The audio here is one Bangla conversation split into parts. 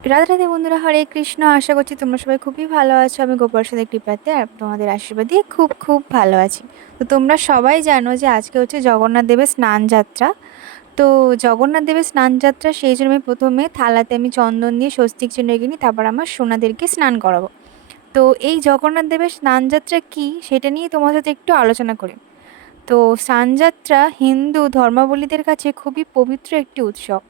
রাধে রাধে বন্ধুরা, হরে কৃষ্ণ। আশা করছি তোমরা সবাই খুবই ভালো আছো। আমি গোপাল সাথে কৃপাতে আর তোমাদের আশীর্বাদে খুব খুব ভালো আছি। তো তোমরা সবাই জানো যে আজকে হচ্ছে জগন্নাথ দেবের স্নান যাত্রা। তো জগন্নাথ দেবের স্নান যাত্রা সেই জন্য আমি প্রথমে থালাতে আমি চন্দন দিয়ে স্বস্তিক চিহ্ন এঁকে নিই তারপর আমার সোনাদেরকে স্নান করাবো। তো এই জগন্নাথ দেবের স্নান যাত্রা কী সেটা নিয়ে তোমার সাথে একটু আলোচনা করি। তো স্নানযাত্রা হিন্দু ধর্মাবলীদের কাছে খুবই পবিত্র একটি উৎসব।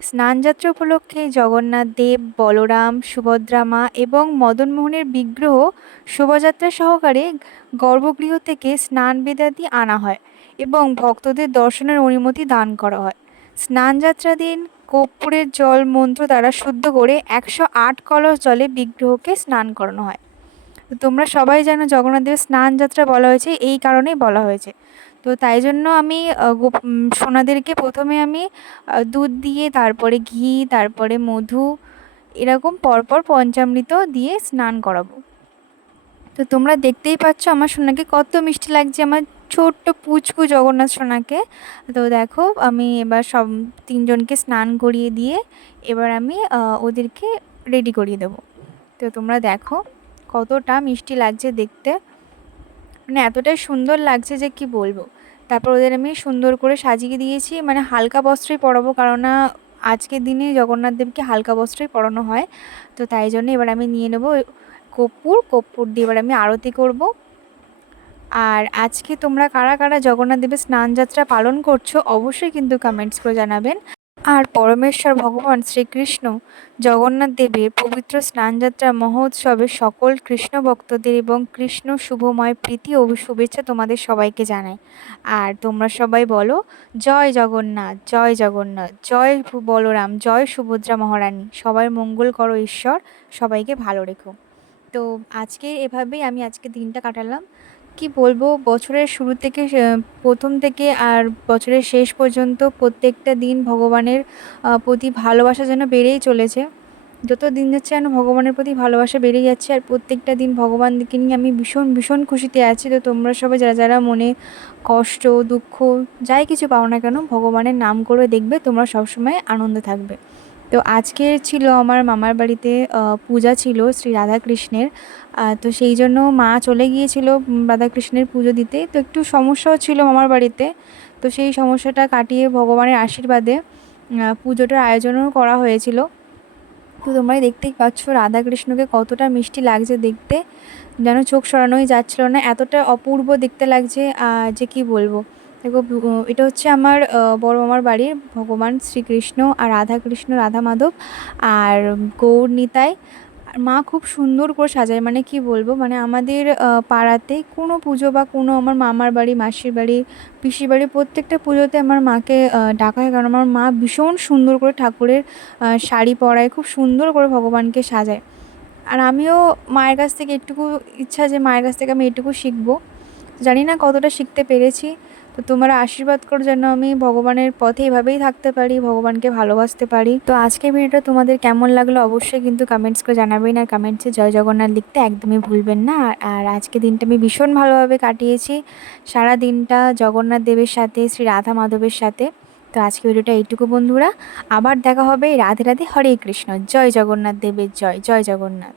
স্নানযাত্রা উপলক্ষে জগন্নাথ দেব, বলরাম, সুভদ্রা মা এবং মদনমোহনের বিগ্রহ শোভাযাত্রা সহকারে গর্ভগৃহ থেকে স্নান বেদাদি আনা হয় এবং ভক্তদের দর্শনের অনুমতি দান করা হয়। স্নানযাত্রা দিন কর্পূরের জল মন্ত্র দ্বারা শুদ্ধ করে একশো আট কলস জলে বিগ্রহকে স্নান করানো হয়। তো তোমরা সবাই জানো জগন্নাথ দেবের স্নান যাত্রা বলা হয়েছে, এই কারণেই বলা হয়েছে। তো তাই জন্য আমি সোনাদেরকে প্রথমে আমি দুধ দিয়ে, তারপরে ঘি, তারপরে মধু, এরকম পরপর পঞ্চামৃত দিয়ে স্নান করাবো। তো তোমরা দেখতেই পাচ্ছ আমার সোনাকে কত মিষ্টি লাগছে, আমার ছোট্ট পুচকু জগন্নাথ সোনাকে। তো দেখো, আমি এবার সব তিনজনকে স্নান করিয়ে দিয়ে, এবার আমি ওদেরকে রেডি করিয়ে দেবো। তো তোমরা দেখো। কতটা মিষ্টি লাগছে দেখতে। মানে এতটাই সুন্দর লাগছে যে কি বলব। তারপর ওদের আমি সুন্দর করে সাজিয়ে দিয়েছি। মানে হালকা বস্ত্রই পরাবো কারণ না আজকের দিনে জগন্নাথ দেবকে হালকা বস্ত্রই পরানো হয়। তো তাই জন্য এবার আমি নিয়ে নেব কর্পূর। কর্পূর দিয়ে এবার আমি আরতি করব। আর আজকে তোমরা কারা কারা জগন্নাথ দেবের স্নান যাত্রা পালন করছ অবশ্যই কিন্তু কমেন্টস করে জানাবেন। আর পরমেশ্বর ভগবান শ্রীকৃষ্ণ জগন্নাথ দেবের পবিত্র স্নানযাত্রা মহোৎসবে সকল কৃষ্ণ ভক্তদের এবং কৃষ্ণ শুভময় প্রীতি ও শুভেচ্ছা তোমাদের সবাইকে জানাই। আর তোমরা সবাই বলো, জয় জগন্নাথ জয় জগন্নাথ, জয় বলরাম, জয় সুভদ্রা মহারানী, সবাই মঙ্গল করো ঈশ্বর, সবাইকে ভালো রেখো। তো আজকে এভাবেই আমি আজকে দিনটা কাটালাম। কি বলব? বছরের শুরু থেকে প্রথম থেকে আর বছরের শেষ পর্যন্ত প্রত্যেকটা দিন ভগবানের প্রতি ভালোবাসা যেন বেড়েই চলেছে। যত দিন যাচ্ছে যেন ভগবানের প্রতি ভালোবাসা বেড়ে যাচ্ছে আর প্রত্যেকটা দিন ভগবানকে নিয়ে আমি ভীষণ ভীষণ খুশিতে আছি। তো তোমরা সবাই যারা যারা মনে কষ্ট, দুঃখ, যাই কিছু পাও না কেন, ভগবানের নাম করে দেখবে, তোমরা সবসময় আনন্দে থাকবে। তো আজকে ছিল আমার মামার বাড়িতে পূজা ছিল শ্রী রাধাকৃষ্ণের। তো সেই জন্য মা চলে গিয়েছিল রাধাকৃষ্ণের পুজো দিতে। তো একটু সমস্যাও ছিল মামার বাড়িতে। তো সেই সমস্যাটা কাটিয়ে ভগবানের আশীর্বাদে পুজোটার আয়োজনও করা হয়েছিল। তো তোমরাই দেখতেই পাচ্ছ রাধাকৃষ্ণকে কতটা মিষ্টি লাগছে দেখতে। যেন চোখ সরানোই যাচ্ছিল না, এতটা অপূর্ব দেখতে লাগছে যে কি বলব। দেখো এটা হচ্ছে আমার বড় মামার বাড়ির ভগবান শ্রীকৃষ্ণ আর রাধাকৃষ্ণ রাধা মাধব আর গৌর আর মা খুব সুন্দর করে সাজায় মানে কি বলব মানে আমাদের পাড়াতে কোনো পুজো বা কোনো আমার মামার বাড়ি, মাসির বাড়ি, পিসির বাড়ি, প্রত্যেকটা পুজোতে আমার মাকে ডাকা হয়। কারণ আমার মা ভীষণ সুন্দর করে ঠাকুরের শাড়ি পরায়, খুব সুন্দর করে ভগবানকে সাজায়। আর আমিও মায়ের কাছ থেকে একটুকু ইচ্ছা যে মায়ের কাছ থেকে আমি এটুকু শিখব। জানি না কতটা শিখতে পেরেছি তো তোমরা আশীর্বাদ করো যেন আমি ভগবানের পথে এভাবেই থাকতে পারি, ভগবানকে ভালোবাসতে পারি। তো আজকের ভিডিওটা তোমাদের কেমন লাগল অবশ্যই কিন্তু কমেন্টস করে জানাবেন আর কমেন্টসে জয় জগন্নাথ লিখতে একদমই ভুলবেন না। আর আজকে দিনটা আমি ভীষণ ভালোভাবে কাটিয়েছি, সারা দিনটা জগন্নাথ দেবের সাথে, শ্রী রাধা মাধবের সাথে। তো আজকে ভিডিওটা এইটুকু বন্ধুরা, আবার দেখা হবে রাধে রাধে হরে কৃষ্ণ। জয় জগন্নাথ দেবের জয় জয় জগন্নাথ।